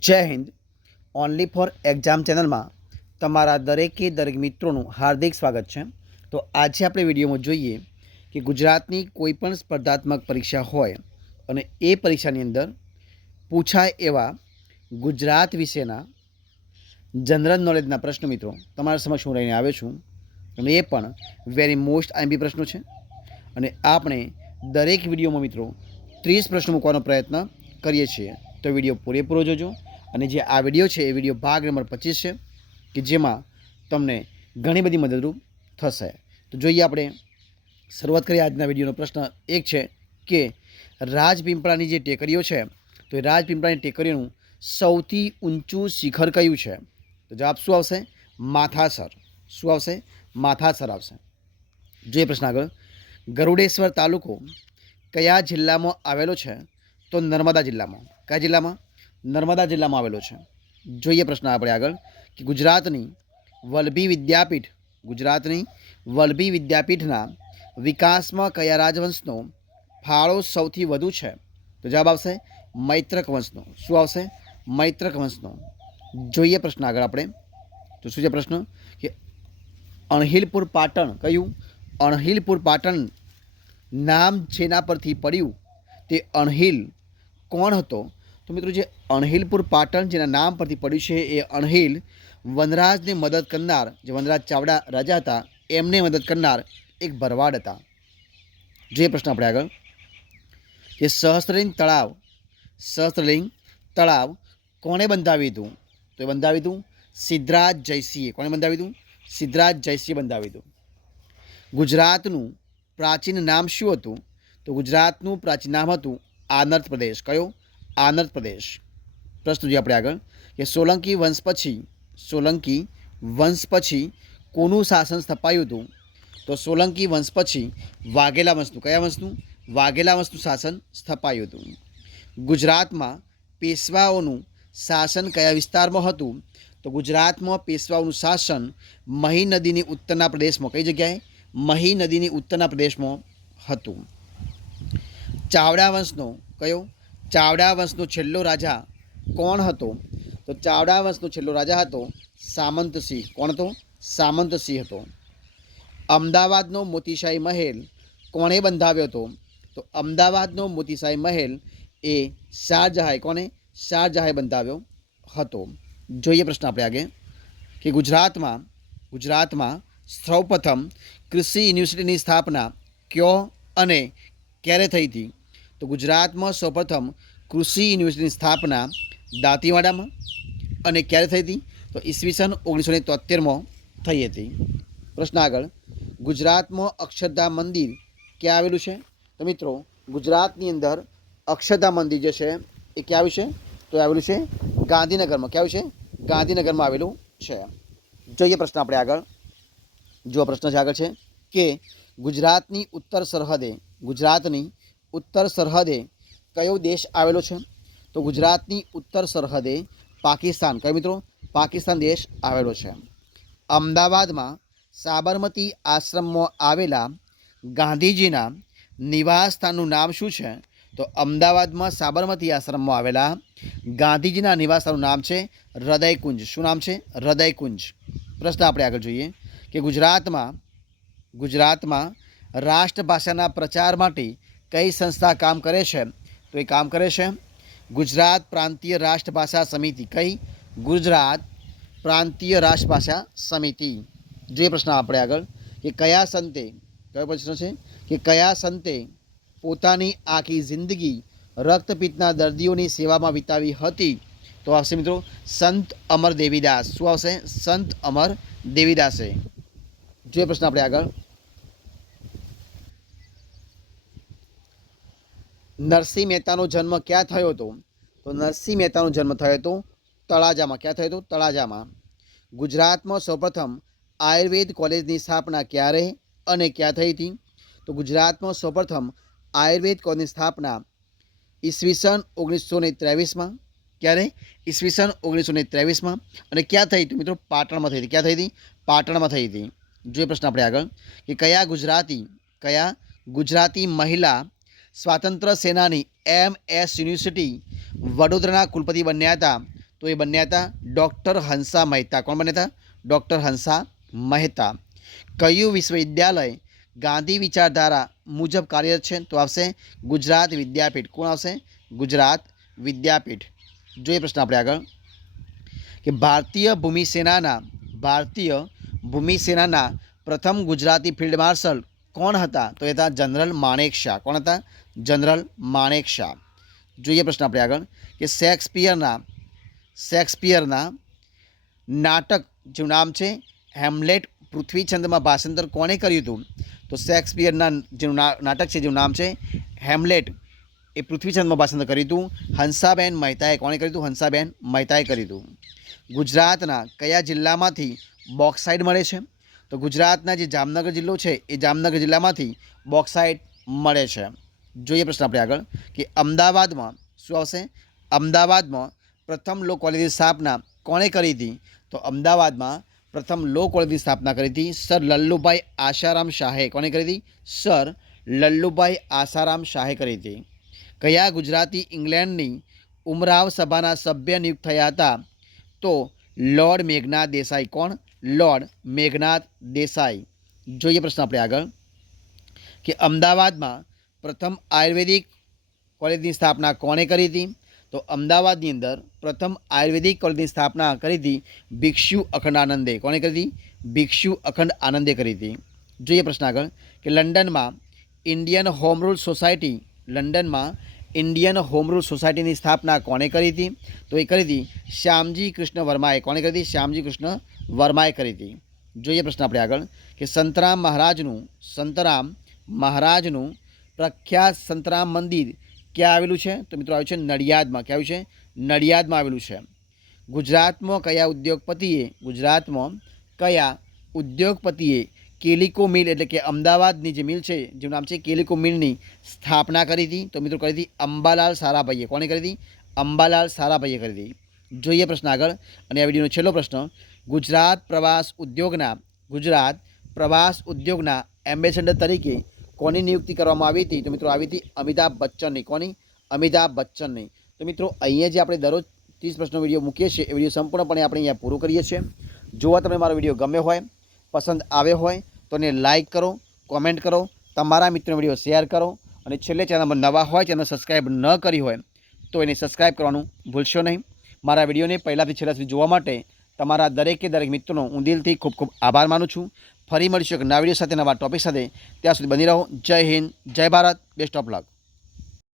જય Hind. Only for exam ચેનલમાં તમારા દરેક મિત્રોનું હાર્દિક સ્વાગત છે. તો આજે આપણે વિડીયોમાં જોઈએ કે ગુજરાતની કોઈ પણ સ્પર્ધાત્મક પરીક્ષા હોય અને એ પરીક્ષાની અંદર પૂછાય એવા ગુજરાત વિશેના જનરલ નોલેજના પ્રશ્નો મિત્રો તમારા સમક્ષ હું લઈને આવ્યો છું. અને એ પણ વેરી મોસ્ટ આઈએમપી પ્રશ્નો છે. અને આપણે દરેક વિડીયોમાં મિત્રો 30 પ્રશ્નો મૂકવાનો પ્રયત્ન કરીએ છીએ. તો વિડીયો પૂરેપૂરો જોજો. અને જે આ વિડીયો છે એ વિડીયો ભાગ નંબર 25 છે કે જેમાં તમને ઘણી બધી મદદરૂપ થશે. તો જોઈએ આપણે શરૂઆત કરીએ. આજના વિડીયોનો પ્રશ્ન એક છે કે રાજપીપળાની જે ટેકરીઓ છે તો એ રાજપીપળાની ટેકરીઓનું સૌથી ઊંચું શિખર કયું છે? તો જવાબ શું આવશે? માથાસર. શું આવશે? માથાસર આવશે. જોઈએ પ્રશ્ન આગળ. ગરુડેશ્વર તાલુકો કયા જિલ્લામાં આવેલો છે? તો નર્મદા જિલ્લામાં. કયા જિલ્લામાં? નર્મદા જિલ્લામાં આવેલો છે. જોઈએ પ્રશ્ન આપણે આગળ કે ગુજરાતની વલ્લભી વિદ્યાપીઠના વિકાસમાં કયા રાજવંશનો ફાળો સૌથી વધુ છે? તો જવાબ આવશે મૈત્રક વંશનો. શું આવશે? મૈત્રક વંશનો. જોઈએ પ્રશ્ન આગળ આપણે. તો શું છે પ્રશ્ન કે અણહિલપુર પાટણ કયું? અણહિલપુર પાટણ નામ જેના પરથી પડ્યું તે અણહિલ કોણ હતો? તો મિત્રો જે અણહિલપુર પાટણ જેના નામ પરથી પડ્યું છે એ અણહિલ વનરાજને મદદ કરનાર, જે વનરાજ ચાવડા રાજા હતા એમને મદદ કરનાર એક ભરવાડ હતા. જે પ્રશ્ન આપણે આગળ કે સહસ્ત્રલિંગ તળાવ કોણે બંધાવ્યું હતું? તો એ બંધાવ્યું હતું સિદ્ધરાજ જયસિંહે. કોણે બંધાવ્યું હતું? સિદ્ધરાજ જયસિંહે બંધાવ્યું હતું. ગુજરાતનું પ્રાચીન નામ શું હતું? તો ગુજરાતનું પ્રાચીન નામ હતું આનર્ત પ્રદેશ. કયો? આનર્ત પ્રદેશ. પ્રશ્ન જોઈએ આપણે આગળ કે સોલંકી વંશ પછી કોનું શાસન સ્થપાયું હતું? તો સોલંકી વંશ પછી વાઘેલા વંશનું. કયા વંશનું? વાઘેલા વંશનું શાસન સ્થપાયું હતું. ગુજરાતમાં પેશવાઓનું શાસન કયા વિસ્તારમાં હતું? તો ગુજરાતમાં પેશવાઓનું શાસન મહી નદીની ઉત્તરના પ્રદેશમાં. કઈ જગ્યાએ? મહી નદીની ઉત્તરના પ્રદેશમાં હતું. ચાવડા વંશનો કયો? ચાવડા વંશનો છેલ્લો રાજા કોણ હતો? તો ચાવડા વંશનો છેલ્લો રાજા હતો સામંતસિંહ. કોણ હતો? સામંતસિંહ હતો. અમદાવાદનો મોતીશાહી મહેલ કોણે બંધાવ્યો હતો? તો અમદાવાદનો મોતીશાહી મહેલ એ શાહજહાએ. કોણે? શાહજહાએ બંધાવ્યો હતો. જોઈએ પ્રશ્ન આપણે આગળ કે ગુજરાતમાં સૌપ્રથમ કૃષિ યુનિવર્સિટીની સ્થાપના ક્યો અને ક્યારે થઈ હતી? તો ગુજરાતમાં સૌપ્રથમ કૃષિ યુનિવર્સિટીની સ્થાપના દાંતીવાડામાં અને ક્યારે થઈ હતી? તો ઈસવીસન 1973માં થઈ હતી. પ્રશ્ન આગળ. ગુજરાતમાં અક્ષરધામ મંદિર ક્યાં આવેલું છે? તો મિત્રો ગુજરાતની અંદર અક્ષરધામ મંદિર જે છે એ ક્યાં આવ્યું છે? તો આવેલું છે ગાંધીનગરમાં. ક્યાં આવ્યું છે? ગાંધીનગરમાં આવેલું છે. જોઈએ પ્રશ્ન આપણે આગળ. જો પ્રશ્ન છે આગળ છે કે ગુજરાતની ઉત્તર સરહદે કયો દેશ આવેલો છે? તો ગુજરાતની ઉત્તર સરહદે પાકિસ્તાન. કયો મિત્રો? પાકિસ્તાન દેશ આવેલો છે. અમદાવાદમાં સાબરમતી આશ્રમમાં આવેલા ગાંધીજીના નિવાસસ્થાનનું નામ શું છે? તો અમદાવાદમાં સાબરમતી આશ્રમમાં આવેલા ગાંધીજીના નિવાસસ્થાનનું નામ છે હૃદયકુંજ. શું નામ છે? હૃદયકુંજ. પ્રશ્ન આપણે આગળ જોઈએ કે ગુજરાતમાં રાષ્ટ્રભાષાના પ્રચાર માટે કઈ સંસ્થા કામ કરે છે? તો એ કામ કરે છે ગુજરાત પ્રાંતીય રાષ્ટ્રભાષા સમિતિ. કઈ? ગુજરાત પ્રાંતીય રાષ્ટ્રભાષા સમિતિ. જે પ્રશ્ન આપણે આગળ કે કયો પ્રશ્ન છે કે કયા સંતે પોતાની આખી જિંદગી રક્તપિત્તના દર્દીઓની સેવામાં વિતાવી હતી? તો આવશે મિત્રો સંત અમર દેવીદાસ. શું આવશે? સંત અમર દેવીદાસે. જે પ્રશ્ન આપણે આગળ નરસિંહ મહેતાનો જન્મ ક્યાં થયો હતો? તો નરસિંહ મહેતાનો જન્મ થયો હતો તળાજામાં. ક્યાં થયો હતો? તળાજામાં. ગુજરાતમાં સૌપ્રથમ આયુર્વેદ કોલેજની સ્થાપના ક્યારે અને ક્યાં થઈ હતી? તો ગુજરાતમાં સૌપ્રથમ આયુર્વેદ કોલેજની સ્થાપના ઈસવીસન 1923માં. ક્યારે? ઈસવીસન 1923માં. અને ક્યાં થઈ હતી મિત્રો? પાટણમાં થઈ હતી. ક્યાં થઈ હતી? પાટણમાં થઈ હતી. જોઈએ પ્રશ્ન આપણે આગળ કે કયા ગુજરાતી મહિલા સ્વાતંત્ર્ય સેનાની MS યુનિવર્સિટી વડોદરાના કુલપતિ બન્યા હતા? તો એ બંને હતા ડૉક્ટર હંસા મહેતા. કોણ બન્યા હતા? ડૉક્ટર હંસા મહેતા. કયું વિશ્વવિદ્યાલય ગાંધી વિચારધારા મુજબ કાર્યરત છે? તો આવશે ગુજરાત વિદ્યાપીઠ. કોણ આવશે? ગુજરાત વિદ્યાપીઠ. જોઈએ પ્રશ્ન આપણે આગળ કે ભારતીય ભૂમિ સેનાના પ્રથમ ગુજરાતી ફિલ્ડ માર્શલ કોણ હતા? તો એ હતા જનરલ માણેક શાહ. કોણ હતા? જનરલ માણેક શાહ. જોઈએ પ્રશ્ન આપણે આગળ કે શેક્સપિયરના નાટક જેનું નામ છે હેમ્લેટ પૃથ્વીચંદ્રમાં ભાષાંતર કોણે કર્યું હતું? તો શેક્સપિયરના જેનું નાટક છે જેનું નામ છે હેમ્લેટ એ પૃથ્વીચંદ્રમાં ભાષાંતર કર્યું હતું હંસાબેન મહેતાએ. કોણે કર્યું હતું? હંસાબેન મહેતાએ કર્યું હતું. ગુજરાતના કયા જિલ્લામાંથી બોક્સાઇટ મળે છે? તો ગુજરાતના જે જામનગર જિલ્લો છે એ જામનગર જિલ્લામાંથી બોક્સાઇટ મળે છે. જોઈએ પ્રશ્ન આપણે આગળ કે અમદાવાદમાં શું આવશે? અમદાવાદમાં પ્રથમ લો કોલેજની સ્થાપના કોણે કરી હતી? તો અમદાવાદમાં પ્રથમ લો કોલેજની સ્થાપના કરી હતી સર લલ્લુભાઈ આસારામ શાહે. કોણે કરી હતી? સર લલ્લુભાઈ આસારામ શાહે કરી હતી. કયા ગુજરાતી ઇંગ્લેન્ડની ઉમરાવ સભાના સભ્ય નિયુક્ત થયા હતા? તો લોર્ડ મેઘનાથ દેસાઈ. કોણ? લોર્ડ મેઘનાથ દેસાઈ. જોઈએ પ્રશ્ન આપણે આગળ કે અમદાવાદમાં પ્રથમ આયુર્વેદિક કોલેજની સ્થાપના કોણે કરી હતી? તો અમદાવાદની અંદર પ્રથમ આયુર્વેદિક કોલેજની સ્થાપના કરી હતી ભિક્ષુ અખંડ આનંદે. કોણે કરી હતી? ભિક્ષુ અખંડ આનંદે કરી હતી. જોઈએ પ્રશ્ન આગળ કે લંડનમાં ઇન્ડિયન હોમ રૂલ સોસાયટીની સ્થાપના કોણે કરી હતી? તો એ કરી હતી શ્યામજી કૃષ્ણ વર્માએ. કોણે કરી હતી? શ્યામજી કૃષ્ણ વર્માએ કરી હતી. જોઈએ પ્રશ્ન આપણે આગળ કે સંતરામ મહારાજનું પ્રખ્યાત સંતરામ મંદિર ક્યાં આવેલું છે? તો મિત્રો આવ્યું છે નડિયાદમાં. ક્યાં આવ્યું છે? નડિયાદમાં આવેલું છે. ગુજરાતમાં કયા ઉદ્યોગપતિએ કેલિકો મિલ એટલે કે અમદાવાદની જે મિલ છે જેનું નામ છે કેલિકો મિલની સ્થાપના કરી હતી? તો મિત્રો કરી હતી અંબાલાલ સારાભાઈએ. કોણે કરી હતી? અંબાલાલ સારાભાઈએ કરી હતી. જોઈએ પ્રશ્ન આગળ અને આ વિડીયોનો છેલ્લો પ્રશ્ન ગુજરાત પ્રવાસ ઉદ્યોગના એમ્બેસેડર તરીકે કોની નિયુક્તિ કરવામાં આવી હતી? તો મિત્રો આવી હતી અમિતાભ બચ્ચનની. કોની? અમિતાભ બચ્ચનની. તો મિત્રો અહીંયા જે આપણે દરરોજ 30 પ્રશ્નો વિડીયો મૂકીએ છીએ એ વિડીયો સંપૂર્ણપણે આપણે અહીંયા પૂરો કરીએ છીએ. જો તમને મારો વિડીયો ગમ્યો હોય, પસંદ આવ્યો હોય તો એને લાઇક કરો, કોમેન્ટ કરો, તમારા મિત્રોને વિડીયો શેર કરો અને છેલ્લે ચેનલમાં નવા હોય, ચેનલ સબસ્ક્રાઈબ ન કરી હોય તો એને સબસ્ક્રાઈબ કરવાનું ભૂલશો નહીં. મારા વિડીયોને પહેલાંથી છેલ્લા સુધી જોવા માટે તમારા દરેક મિત્રોનો હું દિલથી ખૂબ ખૂબ આભાર માનું છું. ફરી મળીશું એક નવા વિડીયો સાથે, નવા ટોપિક સાથે. ત્યાં સુધી બની રહો. જય હિન્દ, જય ભારત, બેસ્ટ ઓફ લક.